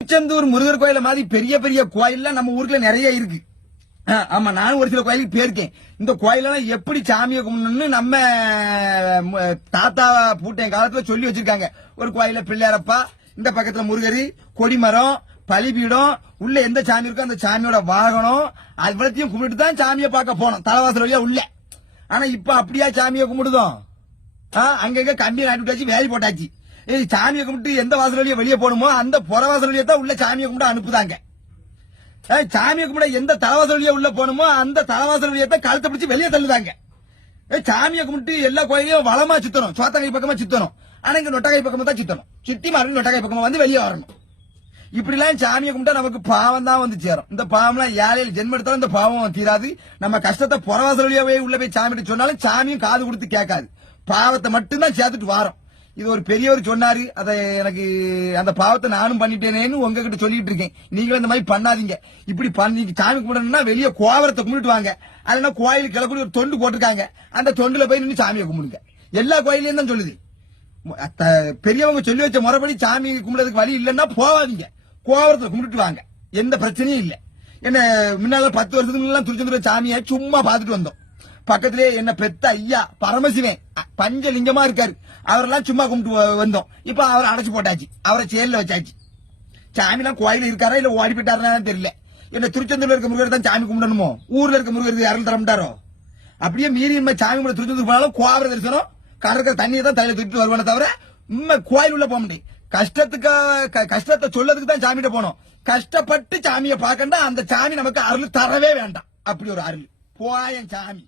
திருச்செந்தூர் முருகர் கோயில மாதிரி பெரிய பெரிய கோயில்லாம் நம்ம ஊருக்குள்ள நிறைய இருக்கு. ஆ, ஆமா நானும் ஒரு சில கோயிலுக்கு போயிருக்கேன். இந்த கோயிலெல்லாம் எப்படி சாமியை கும்பிடணும்னு நம்ம தாத்தா பூட்டையன் காலத்துல சொல்லி வச்சிருக்காங்க. ஒரு கோயில பிள்ளையாரப்பா இந்த பக்கத்துல முருகர் கொடிமரம் பலிபீடம் உள்ள எந்த சாமி இருக்கோ அந்த சாமியோட வாகனம் அது கும்பிட்டு தான் சாமியை பார்க்க போனோம். தலைவாசல் வழியா உள்ள. ஆனா இப்ப அப்படியா சாமியை கும்பிடுதோம்? ஆ, அங்கங்க கம்பி நாட்டு விட்டாச்சு வேலை போட்டாச்சு. சாமியை கும்பிட்டு எந்த வாசல் வழியை வெளியே போகணுமோ அந்த புற வாசல் வழியை தான் உள்ள சாமியை கும்பிட்டு அனுப்புதாங்க. சாமியை கும்பிட எந்த தலைவாசல் வழியா உள்ள போகணுமோ அந்த தலைவாசல் வழியை தான் கழுத்தை பிடிச்சி வெளியே தள்ளுதாங்க. சாமியை கும்பிட்டு எல்லா கோயிலையும் வளமா சுத்தணும். சோத்தகை பக்கமா சுத்தணும். ஆனா இங்க நொட்டகை பக்கமா தான் சுத்தணும். சுத்தி மறுபடியும் நொட்டகை பக்கமா வந்து வெளியே வரணும். இப்படிலாம் சாமியை கும்பிட்டா நமக்கு பாவம் தான் வந்து சேரும். இந்த பாவம்லாம் ஏழையில் ஜென்மெடுத்தாலும் இந்த பாவம் தீராது. நம்ம கஷ்டத்தை புறவாசல் வழியாவே உள்ள போய் சாமி சொன்னாலும் சாமியும் காது கொடுத்து கேட்காது. பாவத்தை மட்டும்தான் சேர்த்துட்டு வாரோம். இது ஒரு பெரியவர் சொன்னாரு. அதை எனக்கு அந்த பாவத்தை நானும் பண்ணிட்டேனேன்னு உங்ககிட்ட சொல்லிட்டு இருக்கேன். நீங்களும் இந்த மாதிரி பண்ணாதீங்க. இப்படி பண்ணி சாமி கும்பிடணும்னா வெளியே கோவரத்தை கும்பிட்டு வாங்க. அதனால கோயிலுக்கு கிளப்பி ஒரு தொண்டு போட்டிருக்காங்க. அந்த தொண்டுல போய் நின்று சாமியை கும்பிடுங்க. எல்லா கோயிலையும் தான் சொல்லுது. பெரியவங்க சொல்லி வச்ச முறைப்படி சாமி கும்பிடுறதுக்கு வழி இல்லைன்னா போவாதீங்க. கோவரத்தை கும்பிட்டு வாங்க. எந்த பிரச்சனையும் இல்லை. என்ன முன்னால பத்து வருஷத்துக்கு முன்னால திருச்செந்தூர் சாமியை சும்மா பார்த்துட்டு வந்தோம். பக்கத்திலே என்ன பெத்த ஐயா பரமசிவன் பஞ்சலிங்கமா இருக்காரு. அவரெல்லாம் சும்மா கும்பிட்டு வ- வந்தோம். இப்ப அவரை அடைச்சு போட்டாச்சு. அவரை செயல்ல வச்சாச்சு. சாமிலாம் கோயில் இருக்காரா இல்ல ஓடி போயிட்டாருன்னா தெரியல. என்ன திருச்செந்தூர்ல இருக்க முருகர் தான் சாமி கும்பிடணுமோ? ஊர்ல இருக்க முருகருக்கு யாரும் தரமாட்டாரோ அப்படியே மீறி இனிமே சாமி கும்பிட திருச்செந்தூர் போனாலும் கோவர தரிசனம் கடற்கரை தண்ணியை தான் தலையில திருட்டு வருவானே தவிர உண்மை கோயில் உள்ள போக முடியும் கஷ்டத்துக்கு க- கஷ்டத்தை சொல்லதுக்கு தான் சாமிகிட்ட போனோம். கஷ்டப்பட்டு சாமியை பார்க்கண்டா அந்த சாமி நமக்கு அருள் தரவே வேண்டாம். அப்படி ஒரு அருள். போயன் சாமி.